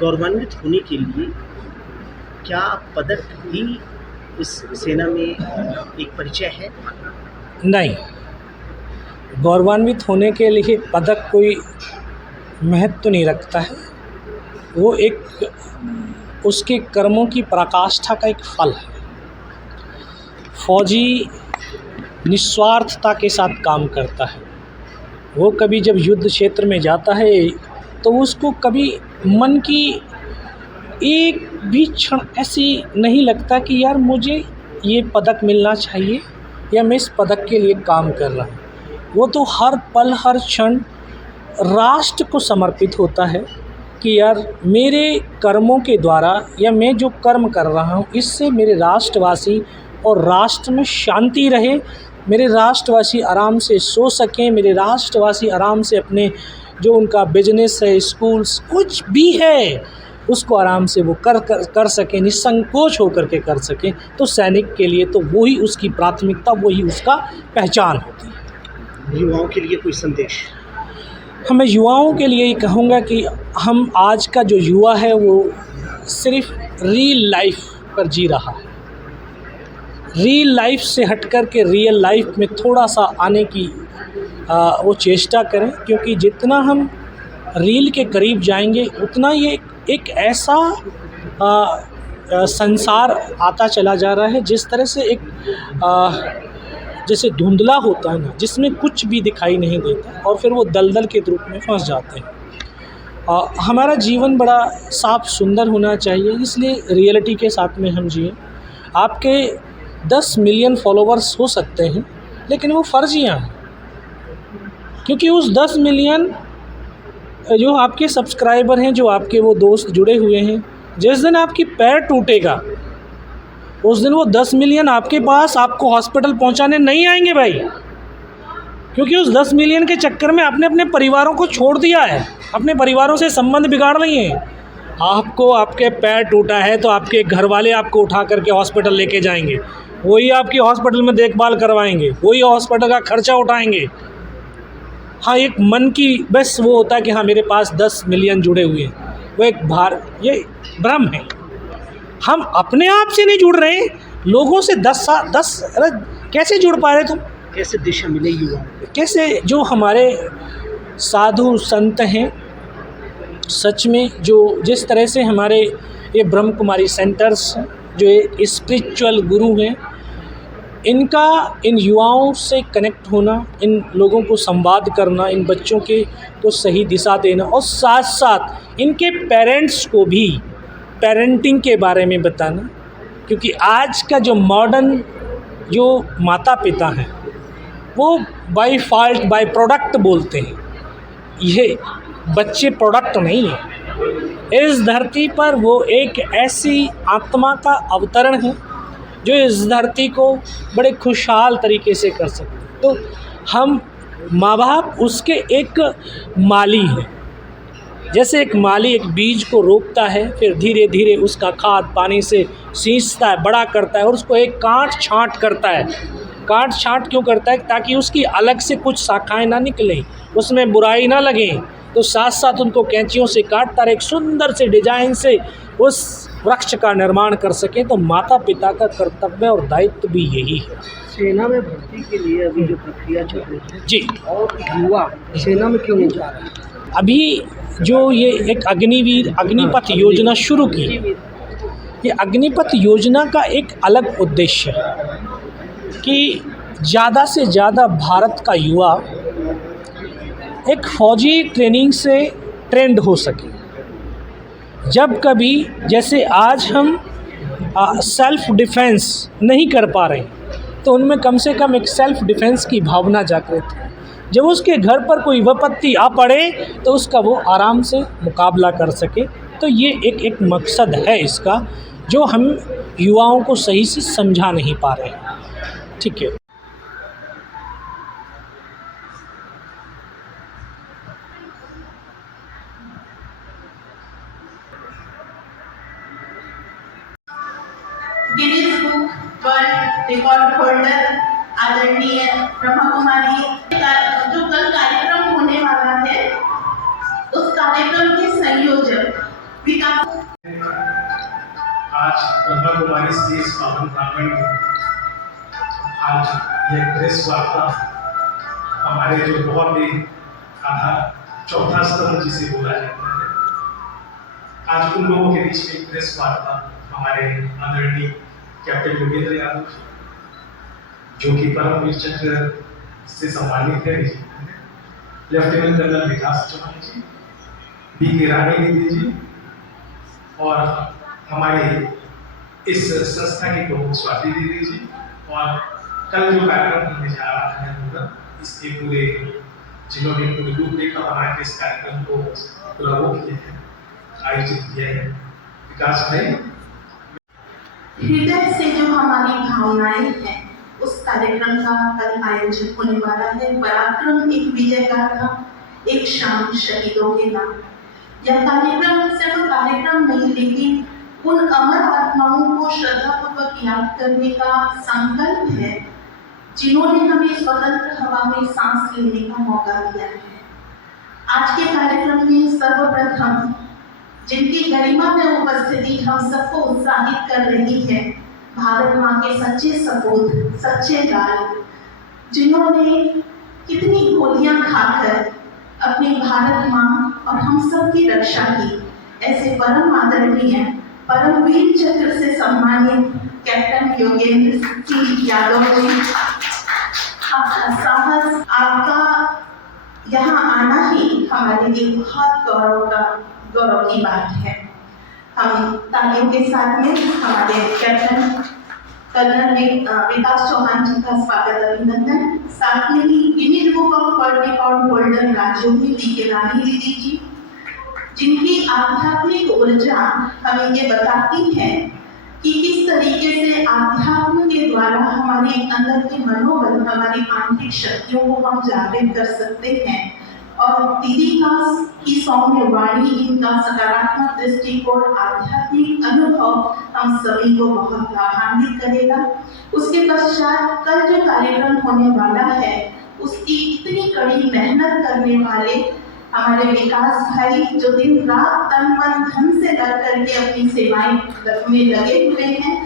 गौरवान्वित होने के लिए क्या पदक भी इस सेना में एक परिचय है? नहीं, गौरवान्वित होने के लिए पदक कोई महत्व नहीं रखता है। वो एक उसके कर्मों की पराकाष्ठा का एक फल है। फौजी निस्वार्थता के साथ काम करता है। वो कभी जब युद्ध क्षेत्र में जाता है तो उसको कभी मन की एक भी क्षण ऐसी नहीं लगता कि यार मुझे ये पदक मिलना चाहिए या मैं इस पदक के लिए काम कर रहा हूँ। वो तो हर पल हर क्षण राष्ट्र को समर्पित होता है कि यार मेरे कर्मों के द्वारा या मैं जो कर्म कर रहा हूँ इससे मेरे राष्ट्रवासी और राष्ट्र में शांति रहे, मेरे राष्ट्रवासी आराम से सो सकें, मेरे राष्ट्रवासी आराम से अपने जो उनका बिजनेस है, स्कूल्स कुछ भी है उसको आराम से वो कर सकें, निसंकोच होकर के कर सकें। तो सैनिक के लिए तो वही उसकी प्राथमिकता, वही उसका पहचान होती है। युवाओं के लिए कोई संदेश? मैं युवाओं के लिए ये कहूँगा कि हम आज का जो युवा है वो सिर्फ रियल लाइफ पर जी रहा है। रियल लाइफ से हट कर के रियल लाइफ में थोड़ा सा आने की वो चेष्टा करें, क्योंकि जितना हम रियल के करीब जाएंगे उतना ये एक ऐसा संसार आता चला जा रहा है जिस तरह से एक जैसे धुंधला होता है ना, जिसमें कुछ भी दिखाई नहीं देता और फिर वो दलदल के रूप में फंस जाते हैं। हमारा जीवन बड़ा साफ सुंदर होना चाहिए, इसलिए रियलिटी के साथ में हम जिए। आपके 10 मिलियन फॉलोवर्स हो सकते हैं लेकिन वो फर्जियाँ हैं, क्योंकि उस 10 मिलियन जो आपके सब्सक्राइबर हैं, जो आपके वो दोस्त जुड़े हुए हैं, जिस दिन आपकी पैर टूटेगा उस दिन वो 10 मिलियन आपके पास आपको हॉस्पिटल पहुंचाने नहीं आएंगे भाई, क्योंकि उस 10 मिलियन के चक्कर में आपने अपने परिवारों को छोड़ दिया है, अपने परिवारों से संबंध बिगाड़ लिए हैं। आपको आपके पैर टूटा है तो आपके घर वाले आपको उठा करके हॉस्पिटल लेके जाएंगे, वही आपकी हॉस्पिटल में देखभाल करवाएंगे, वही हॉस्पिटल का खर्चा उठाएंगे। हाँ, एक मन की बस वो होता है कि हाँ मेरे पास 10 मिलियन जुड़े हुए हैं, वो एक ये भ्रम है। हम अपने आप से नहीं जुड़ रहे, लोगों से 10 अरे कैसे जुड़ पा रहे तुम? कैसे दिशा मिले युवा? कैसे जो हमारे साधु संत हैं, सच में जो जिस तरह से हमारे ये ब्रह्म कुमारी सेंटर्स जो ये स्पिरिचुअल गुरु हैं, इनका इन युवाओं से कनेक्ट होना, इन लोगों को संवाद करना, इन बच्चों के को सही दिशा देना और साथ साथ इनके पेरेंट्स को भी पेरेंटिंग के बारे में बताना, क्योंकि आज का जो मॉडर्न जो माता पिता हैं वो बाय फॉल्ट बाय प्रोडक्ट बोलते हैं। ये बच्चे प्रोडक्ट नहीं है, इस धरती पर वो एक ऐसी आत्मा का अवतरण है जो इस धरती को बड़े खुशहाल तरीके से कर सकते। तो हम माँ बाप उसके एक माली हैं। जैसे एक माली एक बीज को रोपता है, फिर धीरे धीरे उसका खाद पानी से सींचता है, बड़ा करता है और उसको एक काट छांट करता है। काट छांट क्यों करता है? ताकि उसकी अलग से कुछ शाखाएं ना निकलें, उसमें बुराई ना लगें, तो साथ साथ उनको कैंचियों से काटता रहे, एक सुंदर से डिजाइन से उस वृक्ष का निर्माण कर सकें। तो माता पिता का कर्तव्य और दायित्व भी यही है। सेना में भर्ती के लिए अभी जो प्रक्रिया चल रही है जी, और युवा सेना में क्यों नहीं जा रहे? अभी जो ये एक अग्निपथ योजना शुरू की, ये अग्निपथ योजना का एक अलग उद्देश्य है कि ज़्यादा से ज़्यादा भारत का युवा एक फौजी ट्रेनिंग से ट्रेंड हो सके। जब कभी जैसे आज हम सेल्फ डिफेंस नहीं कर पा रहे, तो उनमें कम से कम एक सेल्फ डिफेंस की भावना जागृत है। जब उसके घर पर कोई विपत्ति आ पड़े तो उसका वो आराम से मुकाबला कर सके। तो ये एक मकसद है इसका, जो हम युवाओं को सही से समझा नहीं पा रहे हैं। ठीक है। Guinness book world record holder आदरणीय ब्रह्मा कुमारी जो कल कार्यक्रम होने वाला है, उस कार्यक्रम के संयोजक विकास। आज ब्रह्मा कुमारी से इस पावन प्रांगण में आज यह प्रेस वार्ता हमारे जो बहुत ही आधार चौथा स्तंभ जिसे बोला जाता है, आज उन लोगों के बीच में प्रेस वार्ता हमारे आदरणीय कैप्टन योगेंद्र यादव जो कि परमवीर चक्र से सम्मानित है, लेफ्टिनेंट कर्नल विकास चौहान जी, बी के रानी दीदी जी और हमारे इस संस्था की प्रमुख स्वाति दीदी जी, और कल जो कार्यक्रम होने जा रहा है पूरा इसके पूरे जिन्होंने पूरी रूपरेखा बना के इस कार्यक्रम को पूरा वो किया है, आयोजित किया है, विकास भाई हृदय से जो हमारी भावनाएं हैं उस कार्यक्रम का कल आयोजन होने वाला है। पराक्रम एक विजय गाथा, एक शाम शहीदों के नाम। यह कार्यक्रम सिर्फ कार्यक्रम नहीं लेकिन उन अमर आत्माओं को श्रद्धापूर्वक याद करने का संकल्प है जिन्होंने हमें स्वतंत्र हवा में सांस लेने का मौका दिया है। आज के कार्यक्रम में सर्वप्रथम जिनकी गरिमा में उपस्थिति हम सबको उत्साहित कर रही है, भारत माँ के सच्चे सपूत, सच्चे लाल, जिन्होंने कितनी गोलियां खाकर अपनी भारत माँ और हम सब की रक्षा की, ऐसे परम आदरणीय परमवीर चक्र से सम्मानित कैप्टन योगेंद्र सिंह यादव जी, आपका साहस, आपका यहाँ आना ही हमारे लिए बहुत गौरव की बात है। हम तालियों के साथ में हमारे कैप्टन कर्नल विकास चौहान जी का स्वागत अभिनंदन, साथ में ही Guinness book of world record holder Rajyogi B K Rani दीदी जी, जिनकी आध्यात्मिक ऊर्जा हमें ये बताती है कि किस तरीके से आध्यात्म के द्वारा हमारे अंदर के मनोबल, हमारी आंतरिक शक्तियों को हम जागृत कर सकते हैं। और दीदी की सौम्य वाणी, इनका सकारात्मक दृष्टिकोण, आध्यात्मिक अनुभव हम सभी को बहुत लाभान्वित करेगा। उसके पश्चात कल जो कार्यक्रम होने वाला है उसकी इतनी कड़ी मेहनत करने वाले हमारे विकास भाई जो दिन रात तन मन धन से लग करके अपनी सेवाएं में लगे हुए हैं।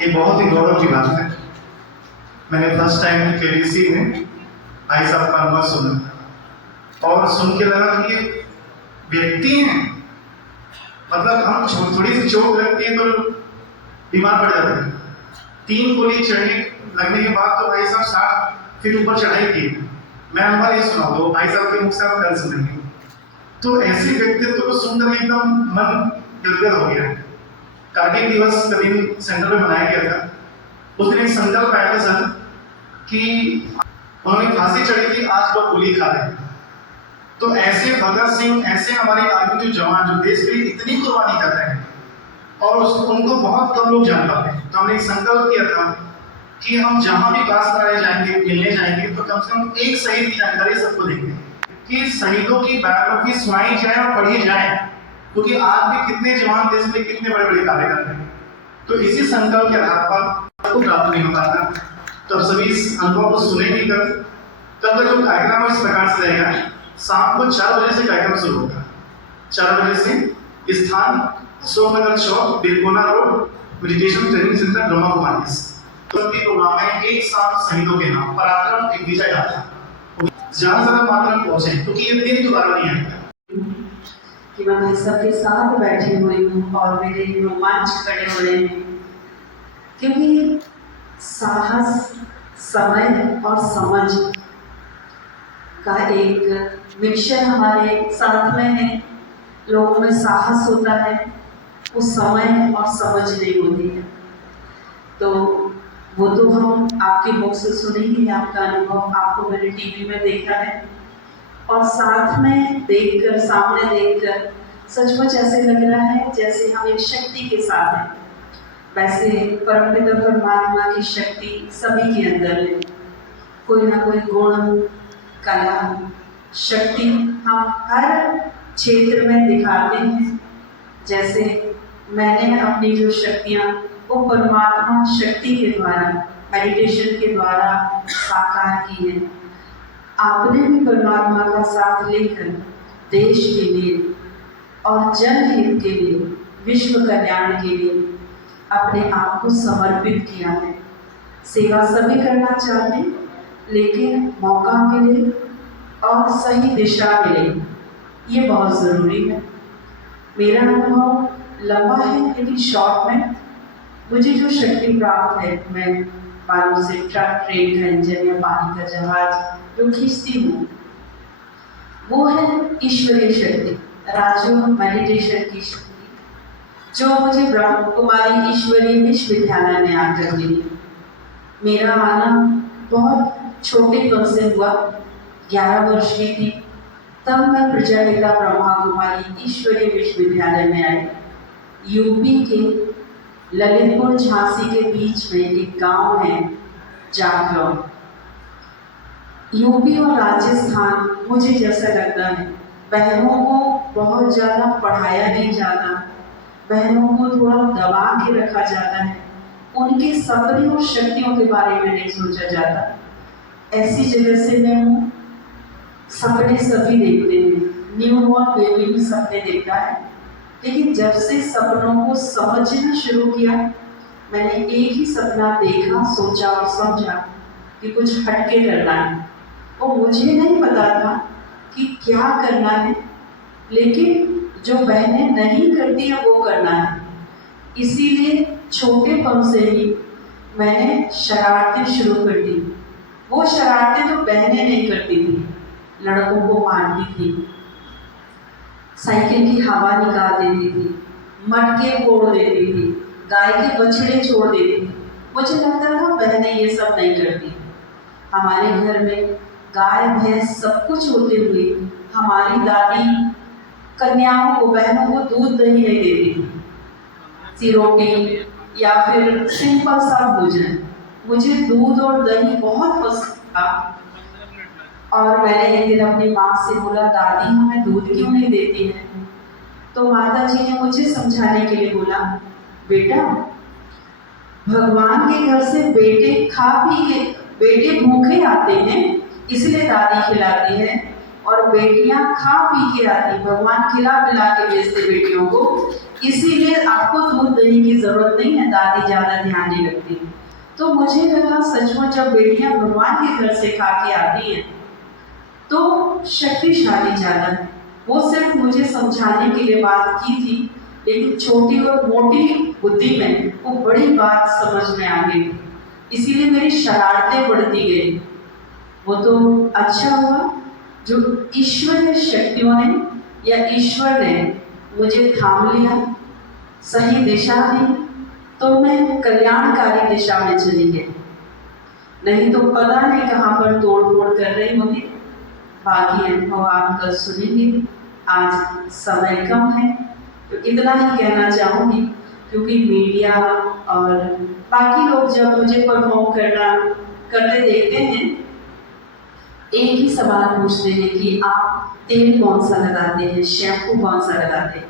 ये बहुत ही गौरव की बात है। मैंने फर्स्ट टाइम केबीसी में भाई साहब का अनुभव सुना और सुन के लगा कि ये व्यक्ति हैं, मतलब हम थोड़ी सी चोट लगती है तो बीमार पड़ जाते हैं। 3 गोली चढ़ने लगने के बाद तो भाई साहब 60 फीट ऊपर चढ़ाई की। मैं अनुभव ये सुना दो भाई साहब के मुख से आप कल सुनेंगे। तो ऐसे व्यक्तित्व को सुनकर एकदम मन गदगद हो गया। कारगिल दिवस का दिन सेंटर में मनाया गया था। उस दिन एक संकल्प आया था सर कि उन्होंने फांसी चढ़ी थी, आज वो गोली खा रहे हैं। तो ऐसे भगत सिंह, ऐसे हमारे आर्मी के जवान जो देश के लिए इतनी कुर्बानी करते हैं और उनको बहुत कम लोग जान पाते हैं। तो हमने एक संकल्प किया था कि हम जहाँ भी क्लास कराए जाएंगे, मिलने जाएंगे, तो कम से कम एक शहीद की जानकारी सबको देंगे कि शहीदों की बायोग्राफी सुनाई जाए और पढ़ी जाए, क्योंकि आज भी कितने जवान देश में कितने बड़े बड़े कार्य करते हैं। तो इसी संकल्प के आधार पर आपको प्राप्त नहीं हो पाता। तो अब सभी इस अनुभव को सुनेंगे तब तक जो कार्यक्रम इस प्रकार से रहेगा। शाम को 4 बजे से कार्यक्रम शुरू होगा। 4 बजे से स्थान Ashoknagar chowk, Birkona road, meditation training centre Brahma Kumari. Program में एक साथ शहीदों के नाम पराक्रम एक विजय गाथा, ज्यादा ज्यादा मात्रा में पहुंचे क्योंकि ये दिन दोबारा नहीं आएगा। कि मैं भाई सबके साथ बैठी हुई हूँ और मेरे रोमांच खड़े हो रहे हैं, क्योंकि साहस, समय और समझ का एक मिक्सचर हमारे साथ में है। लोगों में साहस होता है, वो समय और समझ नहीं होती है। तो वो तो हम आपकी मुख से सुनेंगे, आपका अनुभव आपको मैंने टीवी में देखा है और साथ में देखकर, सामने देखकर सचमुच ऐसे लग रहा है जैसे हम एक शक्ति के साथ हैं। वैसे परमपिता परमात्मा की शक्ति सभी के अंदर है, कोई ना कोई गुण, कला, शक्ति हम हर क्षेत्र में दिखाते हैं। जैसे मैंने अपनी जो शक्तियाँ वो परमात्मा शक्ति के द्वारा, मेडिटेशन के द्वारा साकार की है। आपने भी परमात्मा का साथ लेकर देश के लिए और जनहित के लिए, विश्व कल्याण के लिए अपने आप को समर्पित किया है। सेवा सभी करना चाहते हैं, लेकिन मौका मिले और सही दिशा मिले, ये बहुत ज़रूरी है। मेरा अनुभव लंबा है, लेकिन शॉर्ट में मुझे जो शक्ति प्राप्त है, मैं पानी से ट्रक, ट्रेन का इंजन या पानी का जहाज जो खींचती हूँ, वो है ईश्वरीय शक्ति, राजयोग मेडिटेशन की शक्ति, जो मुझे ब्रह्म कुमारी ईश्वरीय विश्वविद्यालय में आकर मिली। मेरा आना बहुत छोटेपन से हुआ, 11 वर्ष की थी, तब मैं प्रजापिता ब्रह्मा कुमारी ईश्वरीय विश्वविद्यालय में आई। यूपी के ललितपुर झांसी के बीच में एक गांव है जाखलौन। यूपी और राजस्थान मुझे जैसा लगता है, बहनों को बहुत ज़्यादा पढ़ाया नहीं जाता, बहनों को थोड़ा दबा के रखा जाता है, उनके सपने और शक्तियों के बारे में नहीं सोचा जाता। ऐसी जगह से मैं हूँ। सपने सभी देखते हैं, न्यू बॉर्न बेबी भी सपने देखता है, लेकिन जब से सपनों को समझना शुरू किया, मैंने एक ही सपना देखा, सोचा और समझा कि कुछ हटके करना है। और मुझे नहीं पता था कि क्या करना है, लेकिन जो बहनें नहीं करती हैं वो करना है। इसीलिए छोटेपन से ही मैंने शरारतें शुरू कर दी। वो शरारतें तो बहनें नहीं करती थी, लड़कों को मारती थी, साइकिल की हवा निकाल देती थी, मटके फोड़ देती थी, गाय के बछड़े छोड़ देती थी। मुझे लगता था बहनें ये सब नहीं करती। हमारे घर में गाय भैंस सब कुछ होते हुए हमारी दादी कन्याओं को, बहनों को दूध दही नहीं देती थी, सिरोटी या फिर सिंपल सा भोजन। मुझे दूध और दही बहुत पसंद था और मैंने एक दिन अपनी माँ से बोला, दादी हमें दूध क्यों नहीं देती है? तो माता जी ने मुझे समझाने के लिए बोला, बेटा भगवान के घर से बेटे खा पी के, बेटे भूखे आते हैं इसलिए दादी खिलाती है, और बेटियां खा पी के आती, भगवान खिला पिला के भेजते बेटियों को, इसीलिए आपको दूध दही की जरूरत नहीं है, दादी ज़्यादा ध्यान नहीं रखती। तो मुझे लगा सचमुच जब बेटियां भगवान के घर से खा के आती हैं तो शक्तिशाली ज़्यादा है। वो सिर्फ मुझे समझाने के लिए बात की थी, लेकिन छोटी और मोटी बुद्धि में वो बड़ी बात समझ में आ गई, इसीलिए मेरी शरारतें बढ़ती गई। वो तो अच्छा हुआ जो ईश्वरीय शक्तियों ने या ईश्वर ने मुझे थाम लिया, सही दिशा दी, तो मैं कल्याणकारी दिशा में चली गई। नहीं तो पता नहीं कहाँ पर तोड़ फोड़ कर रही होगी। बाकी अनुभव आप कल सुनेंगे। आज समय कम है तो इतना ही कहना चाहूँगी, क्योंकि मीडिया और बाकी लोग जब मुझे परफॉर्म करते देखते हैं, एक ही सवाल पूछते हैं कि आप तेल कौन सा लगाते हैं, शैम्पू कौन सा लगाते हैं,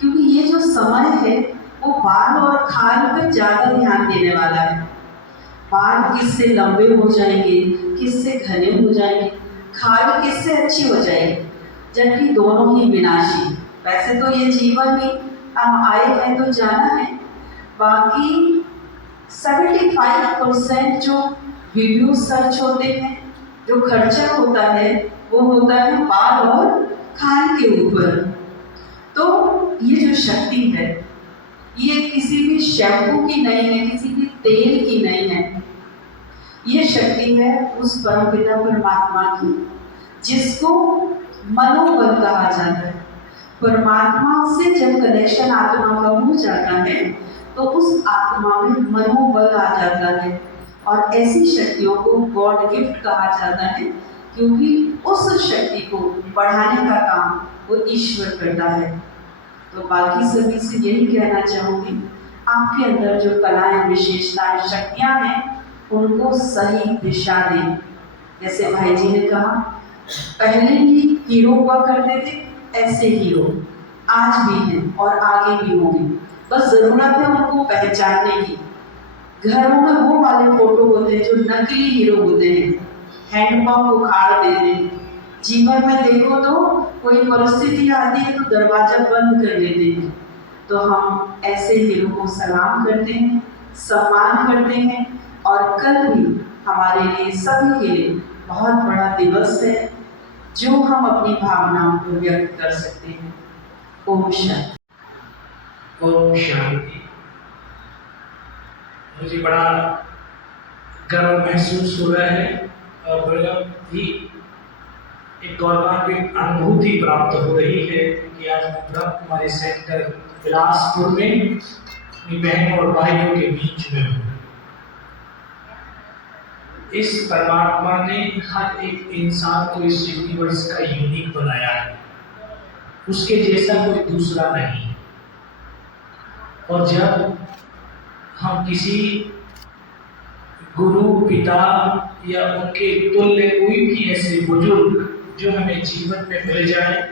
क्योंकि ये जो समय है वो बाल और खाल पर ज़्यादा ध्यान देने वाला है। बाल किससे लंबे हो जाएंगे, किससे घने हो जाएंगे, खाल किससे अच्छी हो जाएगी, जबकि दोनों ही विनाशी। वैसे तो ये जीवन ही हम आए हैं तो जाना है, बाकी 75% जो वीडियो सर्च होते हैं, जो खर्चा होता है वो होता है बाल और खाल के ऊपर। तो ये जो शक्ति है ये किसी भी शैम्पू की नहीं है, किसी भी तेल की नहीं है। ये शक्ति है उस परमपिता परमात्मा की जिसको मनोबल कहा जाता है। परमात्मा से जब कनेक्शन आत्मा का हो जाता है तो उस आत्मा में मनोबल आ जाता है, और ऐसी शक्तियों को गॉड गिफ्ट कहा जाता है, क्योंकि उस शक्ति को बढ़ाने का काम वो ईश्वर करता है। तो बाकी सभी से यही कहना चाहूँगी, आपके अंदर जो कलाएं, विशेषताएं, शक्तियां हैं उनको सही दिशा दें। जैसे भाई जी ने कहा, पहले भी हीरो हुआ करते थे, ऐसे हीरो आज भी हैं और आगे भी होंगे। बस जरूरत है उनको पहचानने की। घरों में वो वाले फोटो होते हैं जो नकली हीरो होते हैं, हैंडपंप उखाड़ देते हैं। जीवन में देखो तो कोई परिस्थिति आती है तो दरवाजा बंद कर लेते हैं। तो हम ऐसे हीरो को सलाम करते हैं, सम्मान करते हैं, और कल भी हमारे लिए, सभी के लिए बहुत बड़ा दिवस है जो हम अपनी भावनाओं को व्यक्त कर सकते हैं। ओम शांति। ओम शांति। मुझे बड़ा गर्व महसूस हो रहा है और बड़ा ही एक गौरवान्वित अनुभूति प्राप्त हो रही है कि आज मैं ब्रह्म कुमारी सेंटर बिलासपुर में अपनी बहनों और भाइयों के बीच में हूँ। इस परमात्मा ने हर एक इंसान को इस यूनिवर्स का यूनिक बनाया है, उसके जैसा कोई दूसरा नहीं। और जब हम किसी गुरु, पिता या उनके तुल्य कोई भी ऐसे बुजुर्ग जो हमें जीवन में मिल जाए,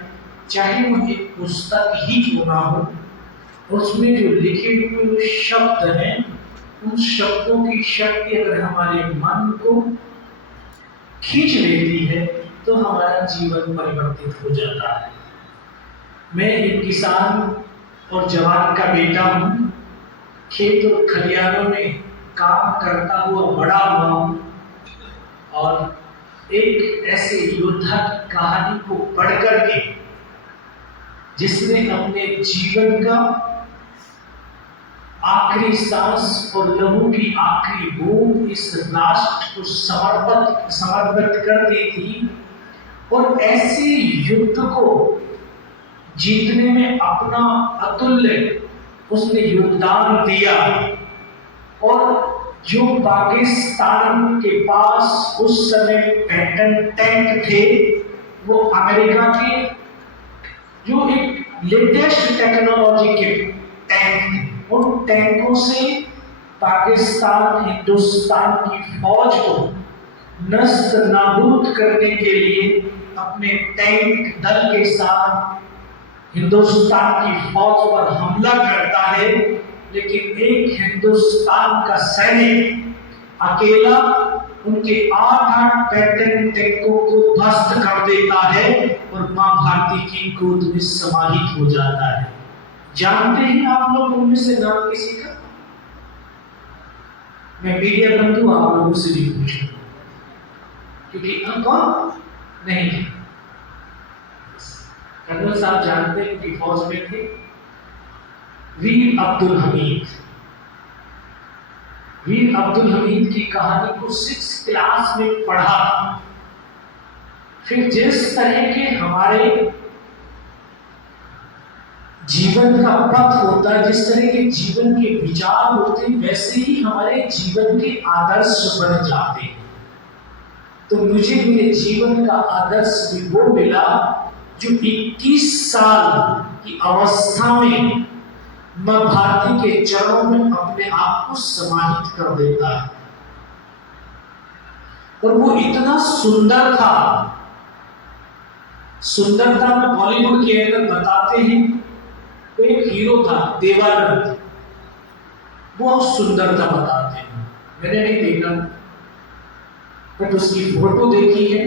चाहे वो एक पुस्तक ही क्यों ना हो, उसमें जो लिखे हुए शब्द हैं, उन शब्दों की शक्ति अगर हमारे मन को खींच लेती है तो हमारा जीवन परिवर्तित हो जाता है। मैं एक किसान और जवान का बेटा हूँ, खेत और खलिहानों में काम करता हुआ बड़ा हुआ हूँ, और एक ऐसे योद्धा की कहानी को पढ़ करके जिसने अपने जीवन का आखिरी सांस और लहू की आखिरी बूंद इस राष्ट्र को समर्पित कर दी थी, और ऐसे युद्ध को जीतने में अपना अतुल्य उसने योगदान दिया। और जो पाकिस्तान के पास उस समय पैटर्न टैंक थे, वो अमेरिका के जो एक लेटेस्ट टेक्नोलॉजी के टैंक थे, उन टैंकों से पाकिस्तान, हिंदुस्तान की फौज को नष्ट नाबूद करने के लिए अपने टैंक दल के साथ हिंदुस्तान की फौज पर हमला करता है। लेकिन एक हिंदुस्तान का सैनिक अकेला उनके 8 पैटर्न टैंकों को ध्वस्त कर देता है और मां भारती की गोद में समाहित हो जाता है। जानते हैं आप लोग उनमें से नाम किसी का? मैं मीडिया बंधु आप लोगों से भी पूछूं, क्योंकि कौन नहीं है। कर्नल साहब जानते हैं कि फौज में थे, वीर अब्दुल हमीद। वीर अब्दुल हमीद की कहानी को 6th क्लास में पढ़ा। फिर जिस तरह के हमारे जीवन का पथ होता है, जिस तरह के जीवन के विचार होते हैं, वैसे ही हमारे जीवन के आदर्श बन जाते हैं। तो मुझे मेरे जीवन का आदर्श भी वो मिला जो 21 साल की अवस्था में मां भारती के चरणों में अपने आप को समाहित कर देता है। और वो इतना सुंदर था, सुंदरता में बॉलीवुड के अंदर बताते हैं, तो एक हीरो था देवानंद, बहुत सुंदरता बताते हैं। मैंने नहीं देखा, बट उसकी फोटो देखी है।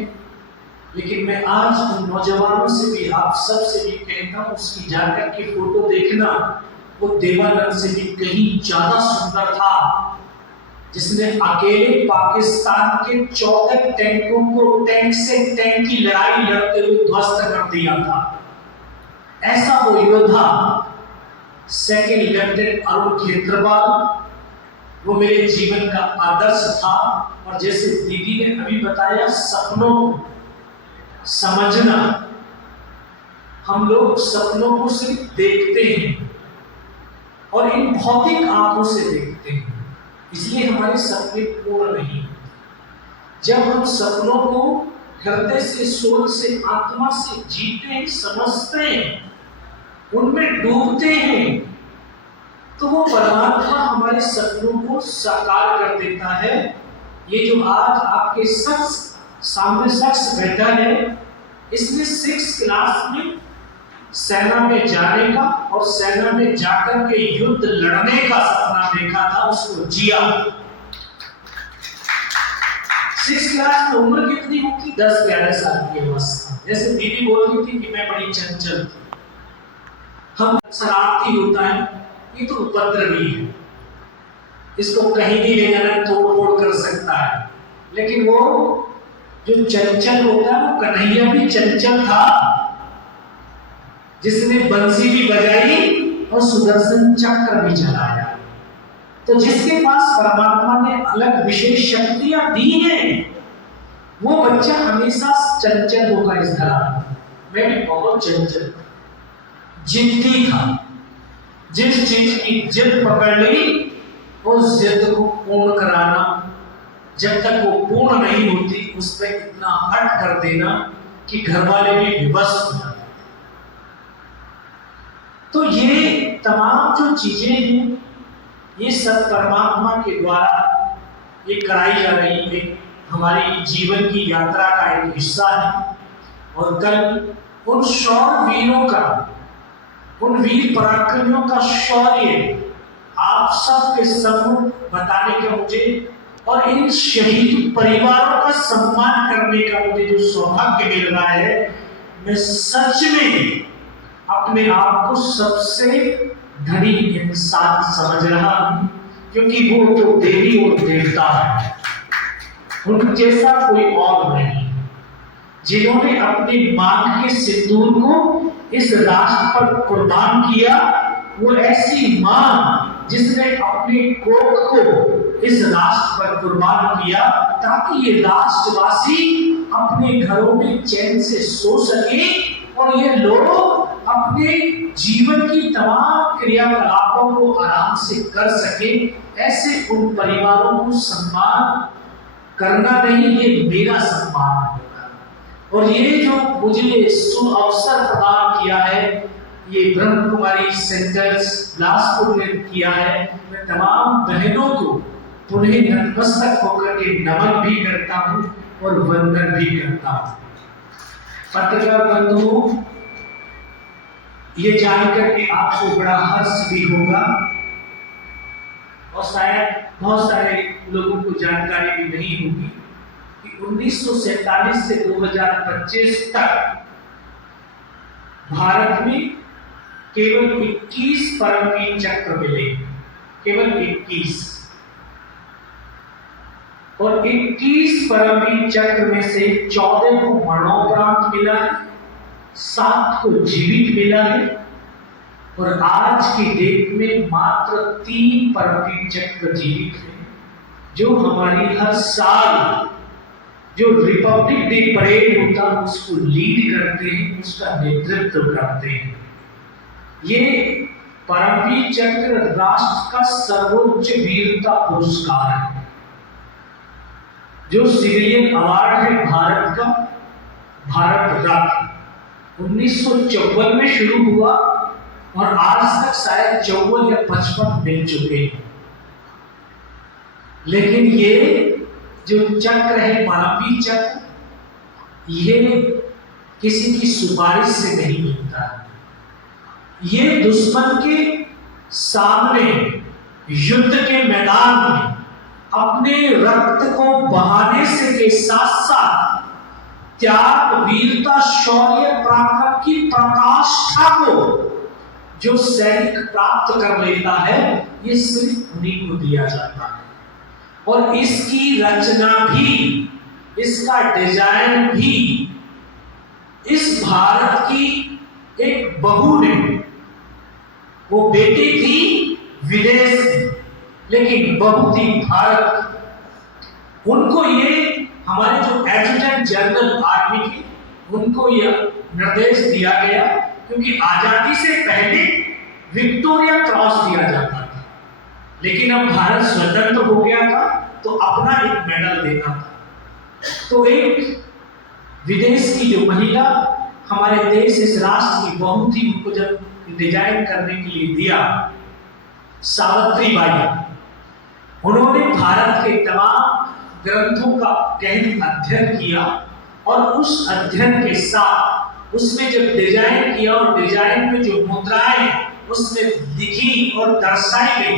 लेकिन मैं आज उन नौजवानों से भी, आप सब से भी कहता हूं, उसकी जाकर के फोटो देखना, वो देवानंद से भी कहीं ज्यादा सुंदर था, जिसने अकेले पाकिस्तान के 14 टैंकों को टैंक से टैंक की लड़ाई लड़ते हुए ध्वस्त कर दिया था। ऐसा वो योद्धा सेकंड लेफ्टिनेंट अरुण खेत्रवाल, वो मेरे जीवन का आदर्श था। और जैसे दीदी ने अभी बताया, सपनों को समझना, हम लोग सपनों को सिर्फ देखते हैं और इन भौतिक आंखों से देखते हैं, इसलिए हमारे सपने पूर्ण नहीं। जब हम सपनों को हृदय से, सोच से, आत्मा से जीते हैं, समझते हैं, उनमें डूबते हैं, तो वो परमात्मा हमारे सपनों को साकार कर देता है। ये जो आज आपके सामने शख्स बैठा है, इसने 6 क्लास में सेना में जाने का और सेना में जाकर के युद्ध लड़ने का सपना देखा था, उसको जिया। 6 क्लास में उम्र कितनी होती? 10-11 साल की अवस्था। जैसे दीदी बोल रही थी कि मैं बड़ी चंचल थी, हम शरारती होता है, ये तो उपद्रवी है, इसको कहीं भी ले जाना तोड़ फोड़ कर सकता है। लेकिन वो जो चंचल होता है, वो कन्हैया भी चंचल था, जिसने बंसी भी बजाई और सुदर्शन चक्र भी चलाया। तो जिसके पास परमात्मा ने अलग विशेष शक्तियां दी हैं, वो बच्चा हमेशा चंचल होगा। इस धरा मैं भी बहुत चंचल, जिद्दी था। जिस चीज की जिद पकड़ ली, उस जिद को पूर्ण कराना, जब तक वो पूर्ण नहीं होती उस पर इतना हट कर देना कि घर वाले भी विवश हो जाते। तो ये तमाम जो चीजें हैं, ये सब परमात्मा के द्वारा ये कराई जा रही है, हमारी जीवन की यात्रा का एक हिस्सा है। और कल उन शौर्य वीरों का, उन वीर पराक्रमियों का शौर्य आप सबके सम्मुख बताने का मुझे, और इन शहीद परिवारों का सम्मान करने का मुझे जो सौभाग्य मिल रहा है, मैं सच में अपने आप को सबसे धनी इंसान समझ रहा हूं, क्योंकि वो तो देवी और देवता है, उन जैसा कोई और नहीं, जिन्होंने अपनी मांग के सिंदूर को इस राष्ट्र पर कुर्बान किया। वो ऐसी मां जिसने अपनी कोख को इस राष्ट्र पर कुर्बान किया, ताकि ये राष्ट्रवासी अपने घरों में चैन से सो सके और ये लोग अपने जीवन की तमाम क्रियाकलापों को आराम से कर सके। ऐसे उन परिवारों को सम्मान करना नहीं, ये मेरा सम्मान होगा। और ये जो मुझे सुअवसर प्रदान किया है, ये ब्रह्म कुमारी सेंटर्स बिलासपुर ने किया है, मैं तमाम बहनों को पुनः नतमस्तक होकर के नमन भी करता हूँ और वंदन भी करता हूँ। पत्रकार बंधुओं, ये जानकर के आपको बड़ा हर्ष भी होगा और शायद बहुत सारे लोगों को जानकारी भी नहीं होगी कि 1947 से 2025 तक भारत में केवल 21 परमवीर चक्र मिले, केवल 21। और 21 परमवीर चक्र में से 14 को मरणोपरांत मिला है, 7 को जीवित मिला है, और आज की डेट में मात्र 3 परमवीर चक्र जीवित हैं, जो हमारी हर साल जो रिपब्लिक डे परेड होता है उसको लीड करते हैं, उसका नेतृत्व करते हैं। ये परमवीर चक्र राष्ट्र का सर्वोच्च वीरता पुरस्कार है, जो सिविलियन अवार्ड है भारत का, भारत रत्न 1954 में शुरू हुआ और आज तक शायद 54 या 55 मिल चुके हैं। लेकिन ये जो चक्र है, परमवीर चक्र, ये किसी की सुपारिश से नहीं मिलता है। ये दुश्मन के सामने युद्ध के मैदान में अपने रक्त को बहाने से के साथ साथ त्याग, वीरता, शौर्य, पराक्रम की प्रकाष्ठा को जो सैनिक प्राप्त कर लेता है ये सिर्फ उन्हीं को दिया जाता है। और इसकी रचना भी, इसका डिजाइन भी इस भारत की एक बहू ने, वो बेटी थी विदेश में लेकिन बहू थी भारत, उनको ये हमारे जो एडजुटेंट जनरल आर्मी थे उनको यह निर्देश दिया गया, क्योंकि आजादी से पहले विक्टोरिया क्रॉस दिया जाता था, लेकिन अब भारत स्वतंत्र हो गया था तो अपना एक मेडल देना था। तो एक विदेश की जो महिला हमारे देश, इस राष्ट्र की बहू थी, उनको जब डिजाइन करने के लिए दिया, सावित्री बाई, उन्होंने भारत के तमाम ग्रंथों का गहन अध्ययन किया और उस अध्ययन के साथ उसमें जब डिजाइन किया और डिजाइन में जो मुद्राएं उसमें लिखी और दर्शाई गई,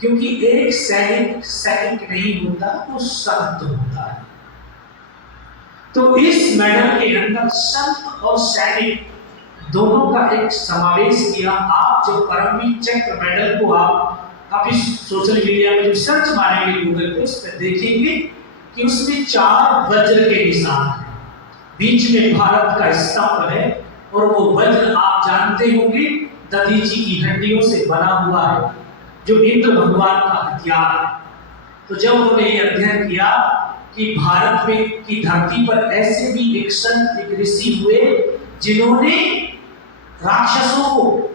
क्योंकि एक सैनिक नहीं होता, वो संत होता है। तो इस मेडल के अंदर संत और सैनिक दोनों का एक समावेश किया। आप जब परमवीर चक्र मेडल को आप इस सोशल मीडिया में जो सर्च मारेंगे गूगल पे, उस पर देखेंगे कि उसमें 4 वज्र के निशान हैं, बीच में भारत का स्तंभ है और वो वज्र आप जानते होंगे दधीची की हड्डियों से बना हुआ है, जो इंद्र भगवान का हथियार है। तो जब उन्होंने ये अध्ययन किया कि भारत में की धरती पर ऐसे भी एक संत, एक ऋषि हुए जिन्होंने राक्षसों को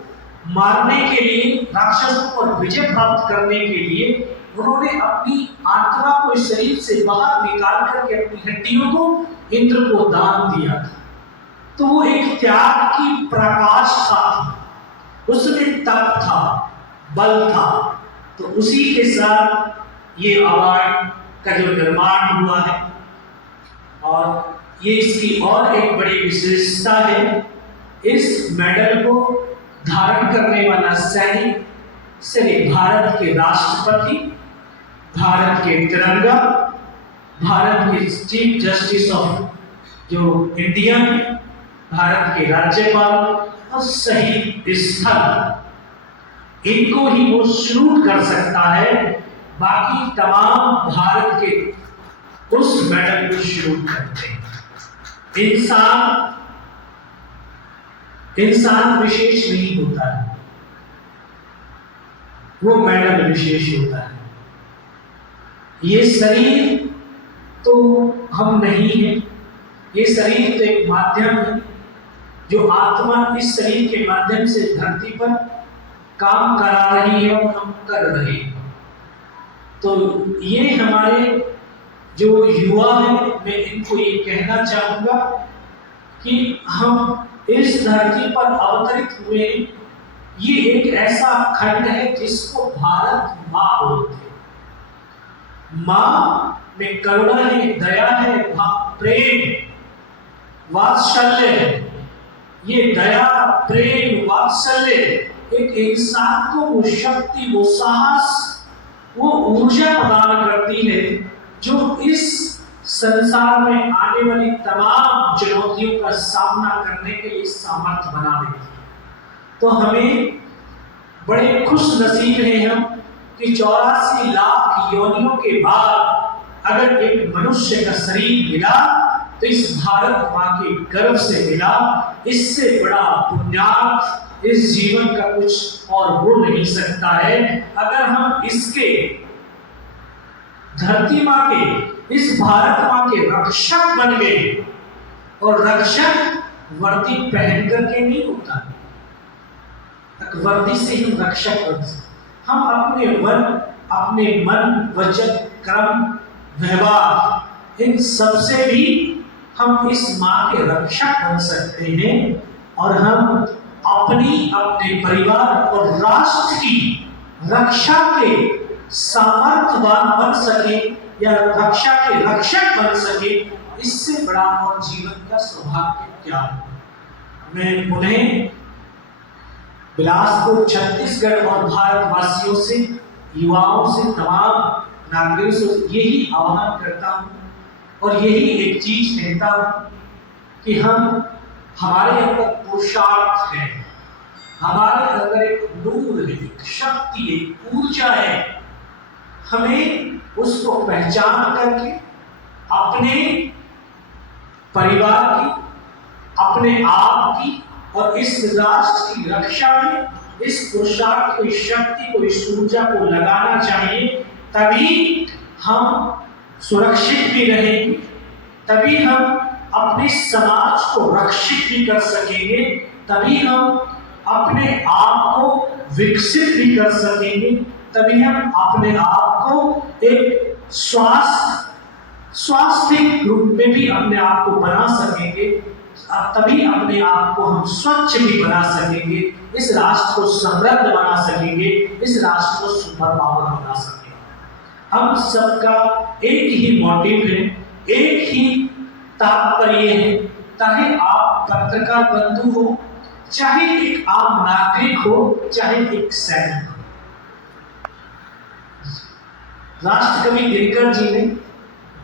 मारने के लिए, राक्षसों पर विजय प्राप्त करने के लिए उन्होंने अपनी आत्मा को इस शरीर से बाहर निकाल करके अपनी हड्डियों को इंद्र को दान दिया था। तो वो एक त्याग की प्रकाश था, उसमें तप था, बल था। तो उसी के साथ ये अवार्ड का जो निर्माण हुआ है, और ये इसकी और एक बड़ी विशेषता है, इस मेडल को धारण करने वाला सैनिक सिर्फ भारत के राष्ट्रपति, भारत के तिरंगा, भारत के चीफ जस्टिस ऑफ जो इंडिया है, भारत के राज्यपाल और शहीद स्थल, इनको ही वो सल्यूट कर सकता है। बाकी तमाम भारत के उस मेडल को सल्यूट करते हैं। इंसान विशेष नहीं होता है, वो मेडल विशेष होता है। ये शरीर तो हम नहीं है, ये शरीर तो एक माध्यम है, जो आत्मा इस शरीर के माध्यम से धरती पर काम करा रही है और हम कर रहे हैं। तो ये हमारे जो युवा हैं, मैं इनको ये कहना चाहूँगा कि हम इस धरती पर अवतरित हुए, ये एक ऐसा खंड है जिसको भारत माँ बोलते हैं। माँ में करुणा है, दया है, प्रेम, वात्सल्य है। ये दया, प्रेम, वात्सल्य एक इंसान को वो शक्ति, वो साहस, वो ऊर्जा प्रदान करती है जो इस संसार में आने वाली तमाम चुनौतियों का सामना करने के लिए सामर्थ्य बना देती है। तो हमें बड़े खुश नसीब हैं हम कि 84 लाख योनियों के बाद अगर एक मनुष्य का शरीर मिला तो इस भारत माँ के गर्भ से मिला। इससे बड़ा पुण्यार्थ इस जीवन का कुछ और हो नहीं सकता है। अगर हम इसके धरती माँ के, इस भारत माँ के रक्षक बन गए, और रक्षक वर्दी पहन करके नहीं होता, वर्दी से ही रक्षक बनते। हम अपने मन, वचन, कर्म, व्यवहार, इन सब से भी हम इस माँ के रक्षक बन सकते हैं, और हम अपने परिवार और राष्ट्र की रक्षा के सामर्थ्यवान बन सके या रक्षा के रक्षक बन सके। इससे बड़ा और जीवन का सौभाग्य क्या है। मैं उन्हें बिलासपुर, छत्तीसगढ़ और भारतवासियों से, युवाओं से, तमाम नागरिकों से यही आह्वान करता हूँ और यही एक चीज कहता हूँ कि हमारे अंदर पुरुषार्थ है, हमारे अंदर एक नूर है, एक शक्ति, एक ऊर्जा है। हमें उसको पहचान करके अपने परिवार की, अपने आप की और इस राष्ट्र की रक्षा में इस पुरुषार्थ को, इस शक्ति को, इस ऊर्जा को लगाना चाहिए। तभी हम सुरक्षित भी रहेंगे, तभी हम अपने समाज को रक्षित भी कर सकेंगे, तभी हम अपने आप को विकसित भी कर सकेंगे, तभी हम अपने आप को एक स्वास्थ्य रूप में भी अपने आप को बना सकेंगे, तभी अपने आप को हम स्वच्छ भी बना सकेंगे, इस राष्ट्र को समृद्ध बना सकेंगे, इस राष्ट्र को सुपर पावर बना सकेंगे। हम सबका एक ही मोटिव है, एक ही तात्पर्य है, चाहे आप पत्रकार बंधु हो, चाहे एक आम नागरिक हो, चाहे एक सैनिक हो। राष्ट्रकवि दिनकर जी ने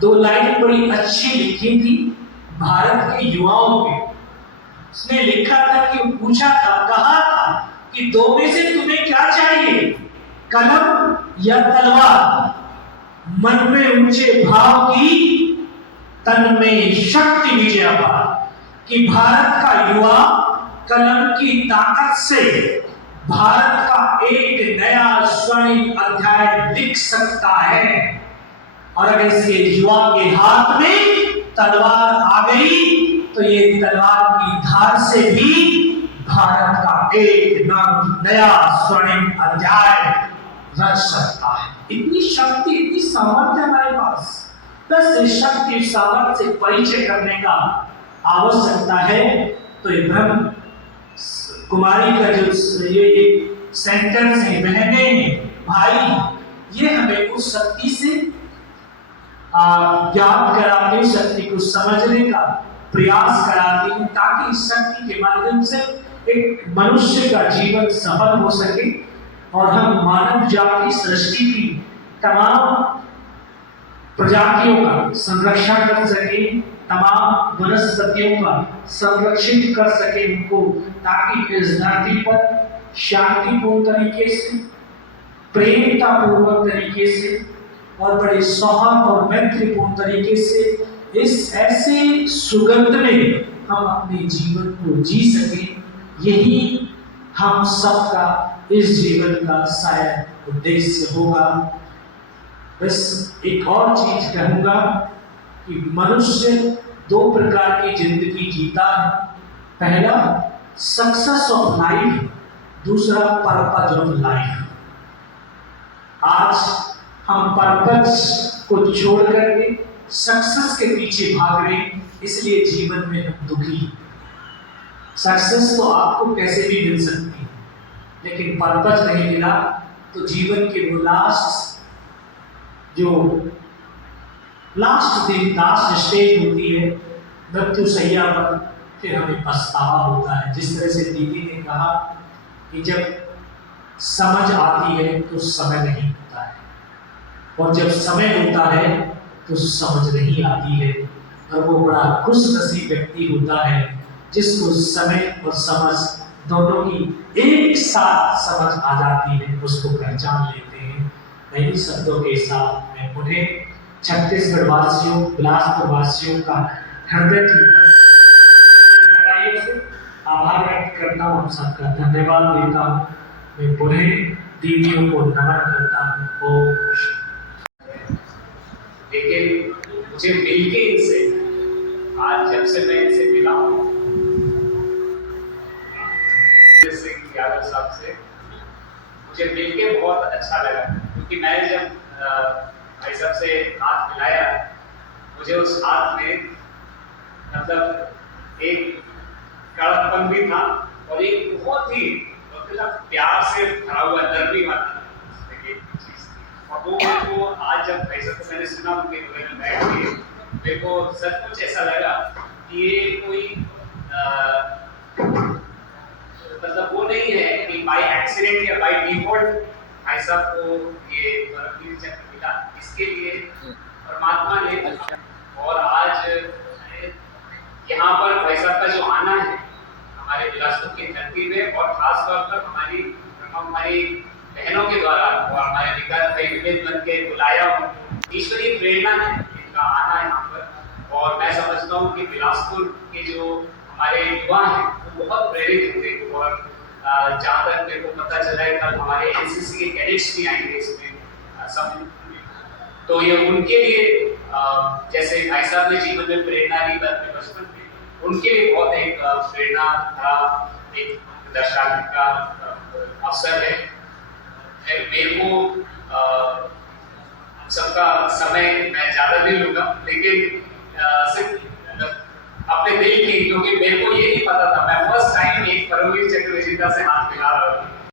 2 लाइन बड़ी अच्छी लिखी थी भारत के युवाओं के। उसने लिखा था कि पूछा था, कहा था कि 2 में से तुम्हें क्या चाहिए, कलम या तलवार? मन में ऊंचे भाव की, तन में शक्ति विजय अपार। कि भारत का युवा कलम की ताकत से भारत का एक नया स्वर्णिम अध्याय लिख सकता है। और अगर इसके युवा के हाथ में तलवार आ गई तो ये तलवार की धार से भी भारत का एक नया स्वर्णिम अध्याय रच सकता है। इतनी शक्ति, इतनी सामर्थ्य हमारे पास। बस इस शक्ति सामर्थ्य से परिचय करने का आवश्यकता है। तो ये ब्रह्म कुमारी का जो ये एक सेंटेंस है, बहने हैं, भाई, ये हमें उस शक्ति से ज्ञान कराते, शक्ति को समझने का प्रयास कराती है, ताकि इस शक्ति के माध्यम से एक मनुष्य का जीवन सफल हो सके और हम मानव जाति सृष्टि की तमाम प्रजातियों का संरक्षण कर सके, तमाम वनस्पतियों का संरक्षण कर सके उनको, ताकि इस धरती पर शांतिपूर्ण तरीके से, प्रेमतापूर्वक तरीके से और बड़े सौहार्द और मैत्रीपूर्ण तरीके से इस ऐसे सुगंध में हम अपने जीवन को जी सके। यही हम सबका इस जीवन का शायद उद्देश्य होगा। बस एक और चीज कहूंगा कि मनुष्य 2 प्रकार की जिंदगी जीता है। पहला सक्सेस ऑफ लाइफ, दूसरा पर्पज ऑफ लाइफ। आज हम पर्पज को छोड़ करके सक्सेस के पीछे भाग रहे, इसलिए जीवन में हम दुखी। सक्सेस तो आपको कैसे भी मिल सकती है, लेकिन पर्पज नहीं मिला तो जीवन के वो लास्ट स्टेज होती है, मृत्यु शैया पर, फिर हमें पछतावा होता है। जिस तरह से दीदी ने कहा कि जब समझ आती है तो समय नहीं होता है, और जब समय होता है तो समझ नहीं आती है। और वो बड़ा खुशनसीब व्यक्ति होता है जिसको समय और समझ दोनों की एक साथ समझ आ जाती है, उसको पहचान लेते हैं। नई शब्दों के साथ मैं उन्हें छत्तीसगढ़ वासियों, बिलासपुर वासियों का हृदय से आभार व्यक्त करता हूँ, हम सबका धन्यवाद देता हूँ। मैं पुनः दीदियों को नमन करता हूँ। लेकिन मुझे मिलके इनसे, आज जब से मैं इनसे मिला हूँ सिंह यादव साहब से, मुझे मिलके बहुत अच्छा लगा। क्योंकि मैं जब भाई साहब से हाथ मिलाया, मुझे उस हाथ में मतलब एक कड़कपन भी था और एक बहुत ही प्यार से भरा हुआ दर्द भी था। और वो आज जब भाई साहब को मैंने सुना, उनके बगल में बैठ के मेरे को सचमुच ऐसा लगा कि ये कोई मतलब वो नहीं है कि बाय एक्सीडेंट या बाय डिफॉल्ट भाई साहब को ये परमवीर चक्र मिला। इसके लिए परमात्मा ने, और आज यहाँ पर भाई साहब का जो आना है, हमारे बिलासपुर की धरती पे और खास तौर पर हमारी बहनों के द्वारा और हमारे विकास भाई विवेक बन के बुलाया ईश्वरीय प्रेरणा है इनका आना यहाँ पर। और मैं समझता हूँ कि बिलासपुर के जो हमारे युवा हैं वो बहुत प्रेरित होंगे। और जहाँ तक मेरे को पता चला है कल हमारे एनसीसी के कैडेट्स भी आएंगे इसमें सब, तो ये उनके लिए जैसे भाई साहब ने जीवन में प्रेरणा ली अपने बचपन में, उनके लिए बहुत एक प्रेरणा था, एक दर्शाने का अवसर है। मेरे को सबका समय मैं ज़्यादा नहीं लूँगा, लेकिन सिर्फ अपने दिल की, क्योंकि मेरे को ये नहीं पता था, मैं फर्स्ट टाइम एक परमवीर चक्र विजेता से हाथ मिला रहा हूँ।